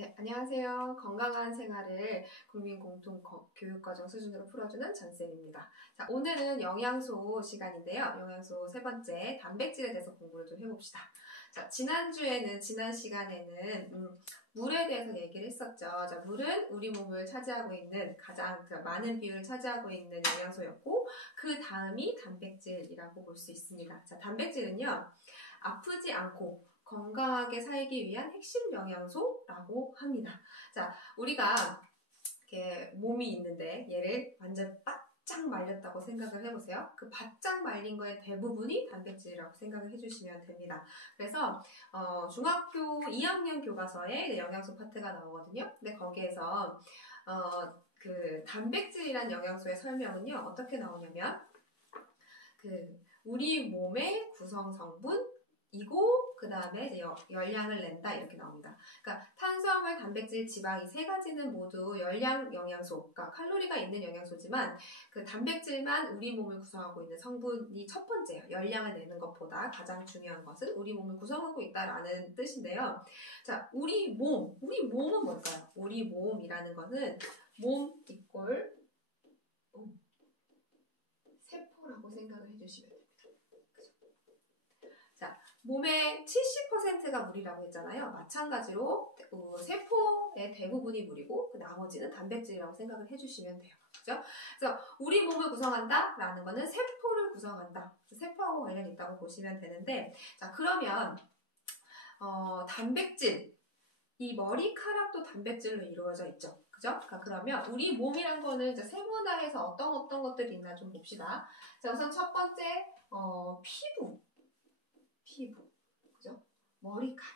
네, 안녕하세요. 건강한 생활을 국민공통교육과정 수준으로 풀어주는 전쌤입니다. 자, 오늘은 영양소 시간인데요. 영양소 세 번째, 단백질에 대해서 공부를 좀 해봅시다. 자, 지난 시간에는 물에 대해서 얘기를 했었죠. 자, 물은 우리 몸을 차지하고 있는 가장 많은 비율을 차지하고 있는 영양소였고, 그 다음이 단백질이라고 볼 수 있습니다. 자, 단백질은요, 아프지 않고 건강하게 살기 위한 핵심 영양소라고 합니다. 자, 우리가 이렇게 몸이 있는데 얘를 완전 바짝 말렸다고 생각을 해보세요. 그 바짝 말린 거의 대부분이 단백질이라고 생각을 해주시면 됩니다. 그래서 중학교 2학년 교과서에 영양소 파트가 나오거든요. 근데 거기에서 그 단백질이란 영양소의 설명은요, 어떻게 나오냐면 우리 몸의 구성 성분이고 그 다음에 이제 열량을 낸다 이렇게 나옵니다. 그러니까 탄수화물, 단백질, 지방 이 세 가지는 모두 열량 영양소, 그러니까 칼로리가 있는 영양소지만 그 단백질만 우리 몸을 구성하고 있는 성분이 첫 번째예요. 열량을 내는 것보다 가장 중요한 것은 우리 몸을 구성하고 있다라는 뜻인데요. 자, 우리 몸은 뭘까요? 우리 몸이라는 것은 몸 이꼴 세포라고 생각을 해주시면 됩니다. 자, 몸의 70%가 물이라고 했잖아요. 마찬가지로 세포의 대부분이 물이고 그 나머지는 단백질이라고 생각을 해주시면 돼요. 그죠? 그래서 우리 몸을 구성한다라는 거는 세포를 구성한다. 세포하고 관련이 있다고 보시면 되는데, 자, 그러면 단백질, 이 머리카락도 단백질로 이루어져 있죠. 그죠? 그러면 우리 몸이란 거는 이제 세분화해서 어떤 것들이 있나 좀 봅시다. 자, 우선 첫 번째 피부, 그죠? 머리카락.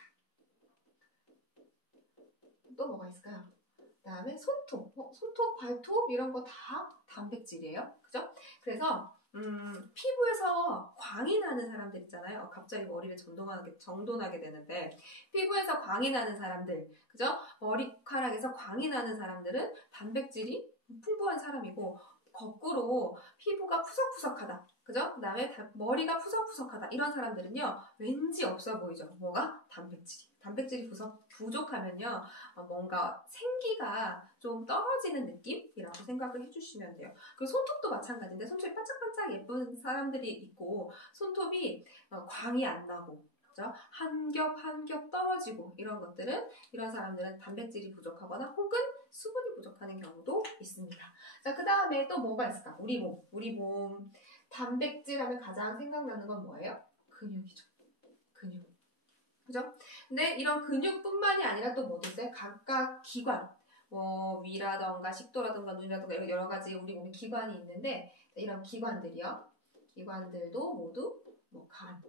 또 뭐가 있을까요? 그 다음에 손톱, 발톱 이런 거 다 단백질이에요. 그죠? 그래서 피부에서 광이 나는 사람들 있잖아요. 갑자기 머리를 정돈하게 되는데 피부에서 광이 나는 사람들, 그죠? 머리카락에서 광이 나는 사람들은 단백질이 풍부한 사람이고 거꾸로 피부가 푸석푸석하다. 그죠? 그 다음에 머리가 푸석푸석하다. 이런 사람들은요, 왠지 없어 보이죠? 뭐가? 단백질이 부족하면요, 뭔가 생기가 좀 떨어지는 느낌이라고 생각을 해주시면 돼요. 그 손톱도 마찬가지인데, 손톱이 반짝반짝 예쁜 사람들이 있고, 손톱이 광이 안 나고, 그죠? 한 겹 떨어지고, 이런 사람들은 단백질이 부족하거나 혹은 수분이 부족하는 경우도 있습니다. 자, 그 다음에 또 뭐가 있을까? 우리 몸. 단백질 하면 가장 생각나는 건 뭐예요? 근육이죠. 근육. 그죠? 근데 이런 근육뿐만이 아니라 또 뭐도 있어요? 각각 기관. 위라던가 식도라던가 눈이라던가 이런 여러 가지 우리 몸에 기관이 있는데, 이런 기관들도 모두 간.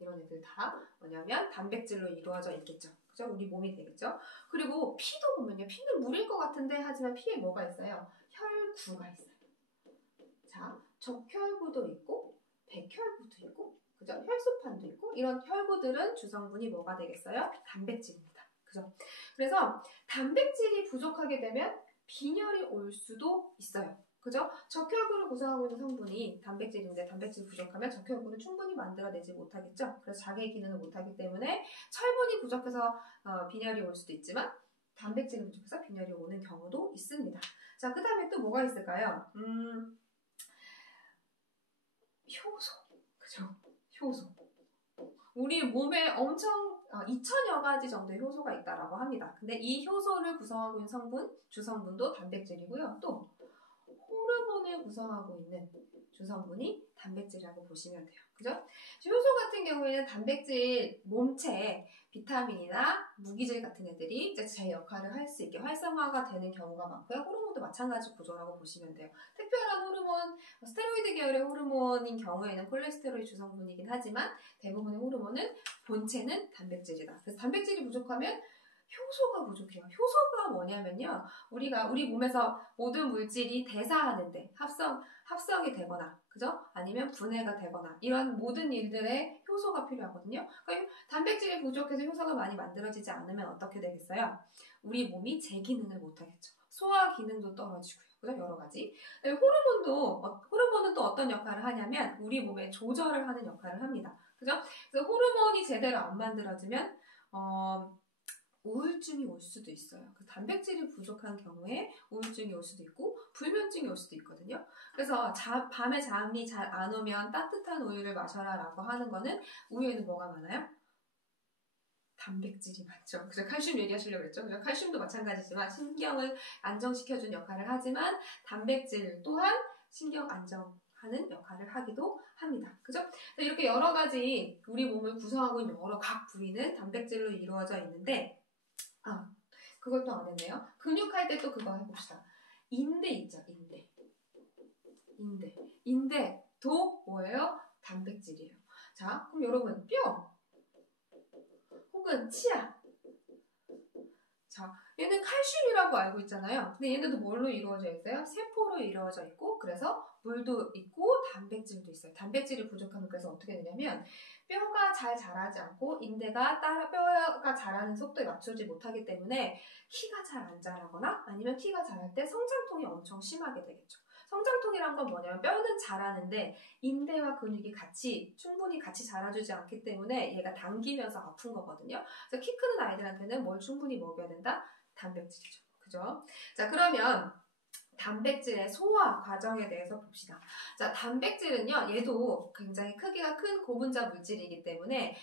이런 애들 다 뭐냐면 단백질로 이루어져 있겠죠. 그죠? 우리 몸이 되겠죠? 그리고 피도 보면요. 피는 물일 것 같은데 하지만 피에 뭐가 있어요? 혈구가 있어요. 자, 적혈구도 있고 백혈구도 있고 그죠? 혈소판도 있고 이런 혈구들은 주성분이 뭐가 되겠어요? 단백질입니다. 그죠? 그래서 단백질이 부족하게 되면 빈혈이 올 수도 있어요. 그죠? 적혈구를 구성하고 있는 성분이 단백질인데 단백질이 부족하면 적혈구는 충분히 만들어내지 못하겠죠. 그래서 자기의 기능을 못하기 때문에 철분이 부족해서 빈혈이 올 수도 있지만 단백질이 부족해서 빈혈이 오는 경우도 있습니다. 자, 그 다음에 또 뭐가 있을까요? 효소. 그죠? 효소. 우리 몸에 엄청 2000여 가지 정도의 효소가 있다라고 합니다. 근데 이 효소를 구성하고 있는 주성분도 단백질이고요. 또 호르몬을 구성하고 있는 주성분이 단백질이라고 보시면 돼요. 그죠? 효소 같은 경우에는 단백질 몸체, 비타민이나 무기질 같은 애들이 이제 제 역할을 할 수 있게 활성화가 되는 경우가 많고요. 호르몬도 마찬가지 구조라고 보시면 돼요. 특별한 호르몬, 스테로이드 계열의 호르몬인 경우에는 콜레스테롤이 주성분이긴 하지만 대부분의 호르몬은 본체는 단백질이다. 그래서 단백질이 부족하면 효소가 부족해요. 효소가 뭐냐면요. 우리 몸에서 모든 물질이 대사하는데 합성이 되거나, 그죠? 아니면 분해가 되거나, 이런 모든 일들에 효소가 필요하거든요. 그러니까 단백질이 부족해서 효소가 많이 만들어지지 않으면 어떻게 되겠어요? 우리 몸이 제 기능을 못하겠죠. 소화 기능도 떨어지고요. 그죠? 여러 가지. 호르몬은 또 어떤 역할을 하냐면, 우리 몸에 조절을 하는 역할을 합니다. 그죠? 그래서 호르몬이 제대로 안 만들어지면, 우울증이 올 수도 있어요. 그 단백질이 부족한 경우에 우울증이 올 수도 있고 불면증이 올 수도 있거든요. 그래서 밤에 잠이 잘 안 오면 따뜻한 우유를 마셔라 라고 하는 거는 우유에는 뭐가 많아요? 단백질이 많죠. 그래서 칼슘 얘기하시려고 그랬죠. 그래서 칼슘도 마찬가지지만 신경을 안정시켜주는 역할을 하지만 단백질 또한 신경 안정하는 역할을 하기도 합니다. 그죠? 이렇게 여러 가지 우리 몸을 구성하고 있는 여러 각 부위는 단백질로 이루어져 있는데 그것도 안 했네요. 근육할 때 또 그거 해봅시다. 인대 있죠. 인대도 뭐예요? 단백질이에요. 자, 그럼 여러분 뼈 혹은 치아. 자, 얘는 칼슘이라고 알고 있잖아요. 근데 얘네도 뭘로 이루어져 있어요? 세포로 이루어져 있고 그래서 물도 있고 단백질도 있어요. 단백질이 부족하면 그래서 어떻게 되냐면 뼈가 잘 자라지 않고 인대가 뼈가 자라는 속도에 맞추지 못하기 때문에 키가 잘 안 자라거나 아니면 키가 자랄 때 성장통이 엄청 심하게 되겠죠. 성장통이란 건 뭐냐면 뼈는 자라는데 인대와 근육이 충분히 같이 자라주지 않기 때문에 얘가 당기면서 아픈 거거든요. 그래서 키 크는 아이들한테는 뭘 충분히 먹여야 된다? 단백질이죠. 그죠? 자, 그러면 단백질의 소화 과정에 대해서 봅시다. 자, 단백질은요, 얘도 굉장히 크기가 큰 고분자 물질이기 때문에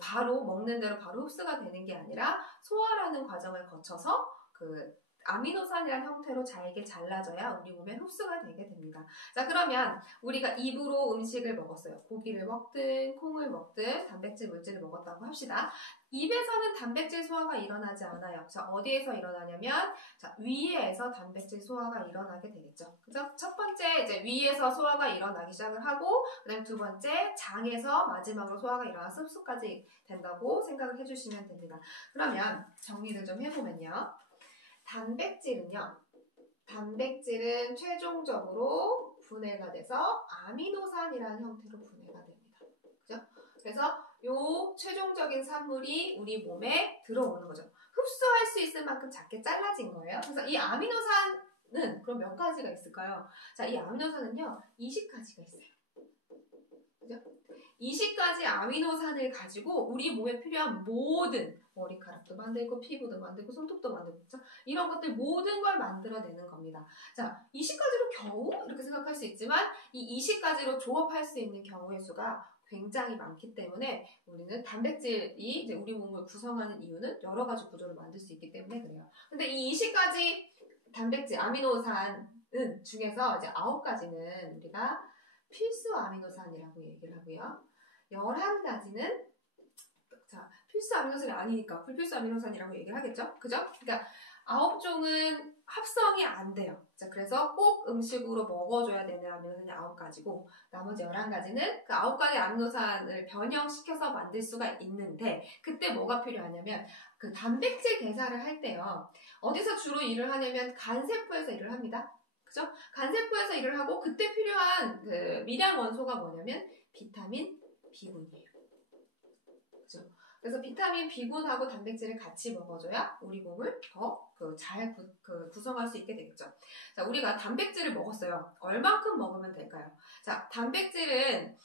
바로 먹는 대로 바로 흡수가 되는 게 아니라 소화라는 과정을 거쳐서 아미노산이라는 형태로 잘게 잘라져야 우리 몸에 흡수가 되게 됩니다. 자, 그러면 우리가 입으로 음식을 먹었어요. 고기를 먹든 콩을 먹든 단백질 물질을 먹었다고 합시다. 입에서는 단백질 소화가 일어나지 않아요. 자, 어디에서 일어나냐면 위에서 단백질 소화가 일어나게 되겠죠. 그래서 첫 번째 이제 위에서 소화가 일어나기 시작을 하고 그다음 두 번째 장에서 마지막으로 소화가 일어나서 흡수까지 된다고 생각을 해주시면 됩니다. 그러면 정리를 좀 해보면요. 단백질은 최종적으로 분해가 돼서 아미노산이라는 형태로 분해가 됩니다. 그죠? 그래서 요 최종적인 산물이 우리 몸에 들어오는 거죠. 흡수할 수 있을 만큼 작게 잘라진 거예요. 그래서 이 아미노산은 그럼 몇 가지가 있을까요? 자, 이 아미노산은요, 20가지가 있어요. 그죠? 20가지 아미노산을 가지고 우리 몸에 필요한 모든 머리카락도 만들고 피부도 만들고 손톱도 만들고 그렇죠? 이런 것들 모든 걸 만들어내는 겁니다. 자, 20가지로 겨우 이렇게 생각할 수 있지만 이 20가지로 조합할 수 있는 경우의 수가 굉장히 많기 때문에 우리는 단백질이 이제 우리 몸을 구성하는 이유는 여러 가지 구조를 만들 수 있기 때문에 그래요. 근데 이 20가지 단백질 아미노산 중에서 이제 9가지는 우리가 필수 아미노산이라고 얘기를 하고요. 11가지는 필수 아미노산이 아니니까 불필수 아미노산이라고 얘기를 하겠죠? 그죠? 그러니까 9종은 합성이 안 돼요. 자, 그래서 꼭 음식으로 먹어줘야 되는 아미노산이 9가지고 나머지 11가지는 그 9가지 아미노산을 변형시켜서 만들 수가 있는데 그때 뭐가 필요하냐면 그 단백질 대사를 할 때요. 어디서 주로 일을 하냐면 간세포에서 일을 합니다. 그죠? 간세포에서 일을 하고 그때 필요한 그 미량 원소가 뭐냐면 비타민 B군이에요. 그죠? 그래서 비타민 B군하고 단백질을 같이 먹어줘야 우리 몸을 더 잘 구성할 수 있게 되겠죠. 자, 우리가 단백질을 먹었어요. 얼만큼 먹으면 될까요? 자, 단백질은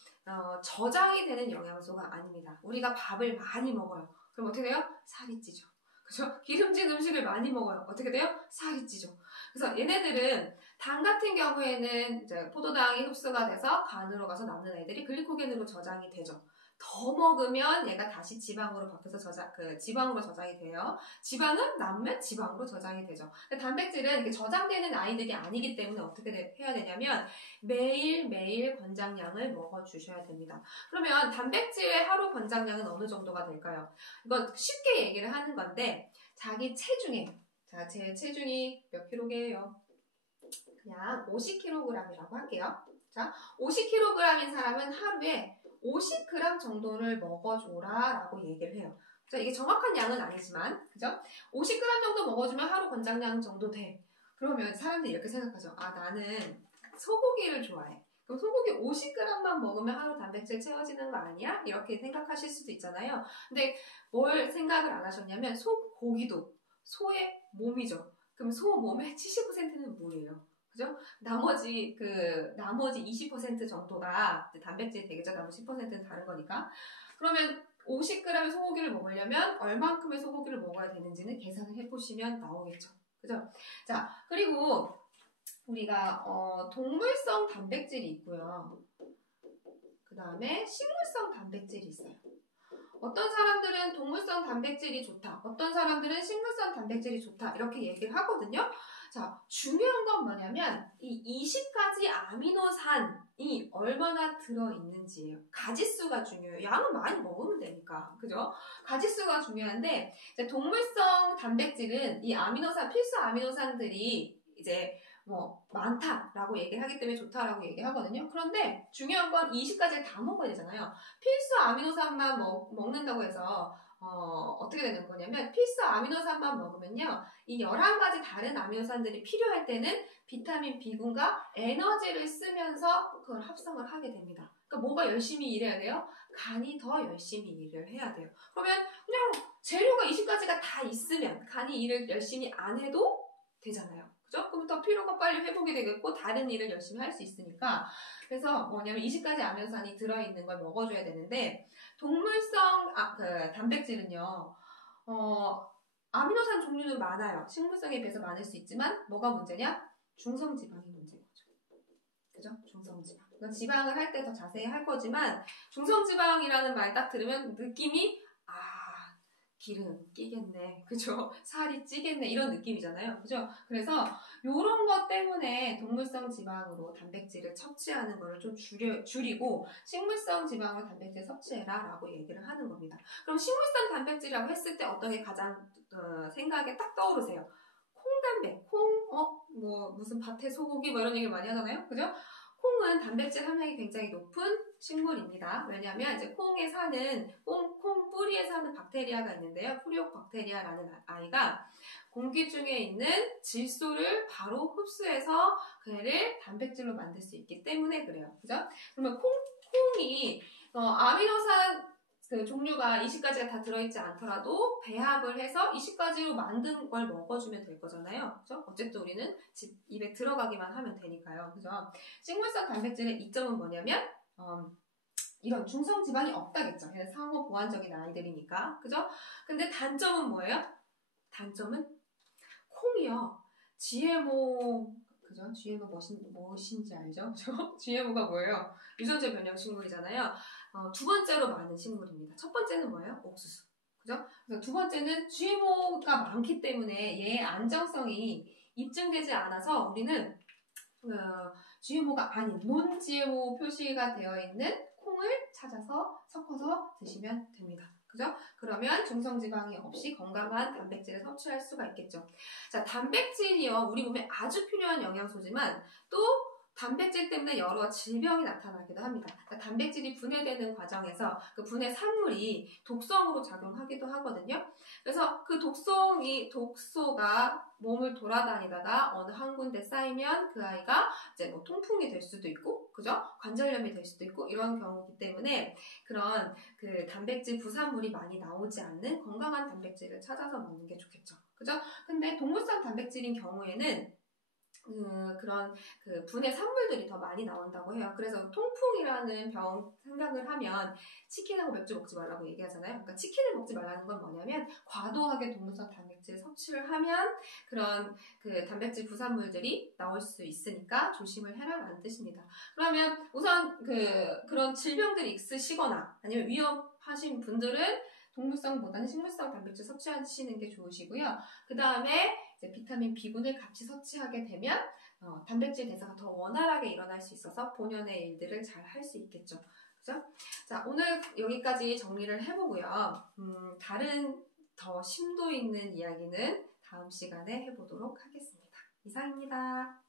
저장이 되는 영양소가 아닙니다. 우리가 밥을 많이 먹어요. 그럼 어떻게 돼요? 살이 찌죠. 그죠? 기름진 음식을 많이 먹어요. 어떻게 돼요? 살이 찌죠. 그래서 얘네들은 당 같은 경우에는 이제 포도당이 흡수가 돼서 간으로 가서 남는 애들이 글리코겐으로 저장이 되죠. 더 먹으면 얘가 다시 지방으로 바뀌어서 지방으로 저장이 돼요. 지방은 남으면 지방으로 저장이 되죠. 근데 단백질은 이렇게 저장되는 아이들이 아니기 때문에 어떻게 해야 되냐면 매일매일 권장량을 먹어주셔야 됩니다. 그러면 단백질의 하루 권장량은 어느 정도가 될까요? 이건 쉽게 얘기를 하는 건데 자기 체중에 제 체중이 몇 킬로게요? 그냥 50kg이라고 할게요. 자, 50kg인 사람은 하루에 50g 정도를 먹어줘라 라고 얘기를 해요. 자, 이게 정확한 양은 아니지만, 그죠? 50g 정도 먹어주면 하루 권장량 정도 돼. 그러면 사람들이 이렇게 생각하죠. 아, 나는 소고기를 좋아해. 그럼 소고기 50g만 먹으면 하루 단백질 채워지는 거 아니야? 이렇게 생각하실 수도 있잖아요. 근데 뭘 생각을 안 하셨냐면, 고기도 소의 몸이죠. 그럼 소 몸의 70%는 물이에요. 그죠? 나머지 20% 정도가 단백질이 되겠죠. 나머지 10%는 다른 거니까. 그러면 50g의 소고기를 먹으려면 얼만큼의 소고기를 먹어야 되는지는 계산을 해보시면 나오겠죠. 그죠? 자, 그리고 우리가 동물성 단백질이 있고요. 그 다음에 식물성 단백질이 있어요. 어떤 사람들은 동물성 단백질이 좋다. 어떤 사람들은 식물성 단백질이 좋다. 이렇게 얘기를 하거든요. 자, 중요한 건 뭐냐면 이 20가지 아미노산이 얼마나 들어있는지예요. 가지수가 중요해요. 양은 많이 먹으면 되니까. 그죠? 가지수가 중요한데 이제 동물성 단백질은 이 아미노산, 필수 아미노산들이 이제 뭐 많다라고 얘기를 하기 때문에 좋다라고 얘기하거든요. 그런데 중요한 건 20가지를 다 먹어야 되잖아요. 필수 아미노산만 먹는다고 해서 어떻게 되는 거냐면 필수 아미노산만 먹으면요. 이 11가지 다른 아미노산들이 필요할 때는 비타민 B군과 에너지를 쓰면서 그걸 합성을 하게 됩니다. 그러니까 뭐가 열심히 일해야 돼요? 간이 더 열심히 일을 해야 돼요. 그러면 그냥 재료가 20가지가 다 있으면 간이 일을 열심히 안 해도 되잖아요. 그죠? 그럼 더 피로가 빨리 회복이 되겠고 다른 일을 열심히 할 수 있으니까. 그래서 뭐냐면 20가지 아미노산이 들어있는 걸 먹어줘야 되는데 동물성 단백질은요. 아미노산 종류는 많아요. 식물성에 비해서 많을 수 있지만 뭐가 문제냐? 중성지방이 문제인 거죠. 그죠? 중성지방. 이건 지방을 할 때 더 자세히 할 거지만 중성지방이라는 말 딱 들으면 느낌이 기름 끼겠네. 그죠? 살이 찌겠네. 이런 느낌이잖아요. 그죠? 그래서 요런 것 때문에 동물성 지방으로 단백질을 섭취하는 거를 좀 줄이고 식물성 지방으로 단백질 섭취해라 라고 얘기를 하는 겁니다. 그럼 식물성 단백질이라고 했을 때 어떤 게 가장 생각에 딱 떠오르세요? 콩단백, 무슨 밭에 소고기 뭐 이런 얘기 많이 하잖아요. 그죠? 콩은 단백질 함량이 굉장히 높은 식물입니다. 왜냐하면 이제 콩에 사는 콩 뿌리에 사는 박테리아가 있는데요. 프리옥박테리아라는 아이가 공기 중에 있는 질소를 바로 흡수해서 그를 단백질로 만들 수 있기 때문에 그래요. 그죠? 그러면 콩이 아미노산 그 종류가 20가지가 다 들어있지 않더라도 배합을 해서 20가지로 만든 걸 먹어주면 될 거잖아요. 그죠? 어쨌든 우리는 입에 들어가기만 하면 되니까요. 그죠? 식물성 단백질의 이점은 뭐냐면, 이런 중성 지방이 없다겠죠. 얘는 상호 보완적인 아이들이니까. 그죠? 근데 단점은 뭐예요? 단점은 콩이요. GMO, 그죠? GMO 무엇인지 알죠? GMO가 뭐예요? 유전자 변형 식물이잖아요. 두 번째로 많은 식물입니다. 첫 번째는 뭐예요? 옥수수. 그죠? 그래서 두 번째는 GMO가 많기 때문에 얘의 안정성이 입증되지 않아서 우리는 GMO가 아닌 논 GMO 표시가 되어 있는 콩을 찾아서 섞어서 드시면 됩니다. 그죠? 그러면 중성지방이 없이 건강한 단백질을 섭취할 수가 있겠죠. 자, 단백질이요. 우리 몸에 아주 필요한 영양소지만 또 단백질 때문에 여러 질병이 나타나기도 합니다. 그러니까 단백질이 분해되는 과정에서 그 분해 산물이 독성으로 작용하기도 하거든요. 그래서 그 독소가 몸을 돌아다니다가 어느 한 군데 쌓이면 그 아이가 이제 뭐 통풍이 될 수도 있고, 그죠? 관절염이 될 수도 있고 이런 경우이기 때문에 그런 그 단백질 부산물이 많이 나오지 않는 건강한 단백질을 찾아서 먹는 게 좋겠죠. 그죠? 근데 동물성 단백질인 경우에는 그런 그 분해 산물들이 더 많이 나온다고 해요. 그래서 통풍이라는 병 생각을 하면 치킨하고 맥주 먹지 말라고 얘기하잖아요. 그러니까 치킨을 먹지 말라는 건 뭐냐면 과도하게 동물성 단백질 섭취를 하면 그런 그 단백질 부산물들이 나올 수 있으니까 조심을 해라라는 뜻입니다. 그러면 우선 그런 질병들이 있으시거나 아니면 위험하신 분들은 동물성보다는 식물성 단백질 섭취하시는 게 좋으시고요. 그 다음에 이제 비타민 B군을 같이 섭취하게 되면 단백질 대사가 더 원활하게 일어날 수 있어서 본연의 일들을 잘 할 수 있겠죠. 그죠? 자, 오늘 여기까지 정리를 해보고요. 다른 더 심도 있는 이야기는 다음 시간에 해보도록 하겠습니다. 이상입니다.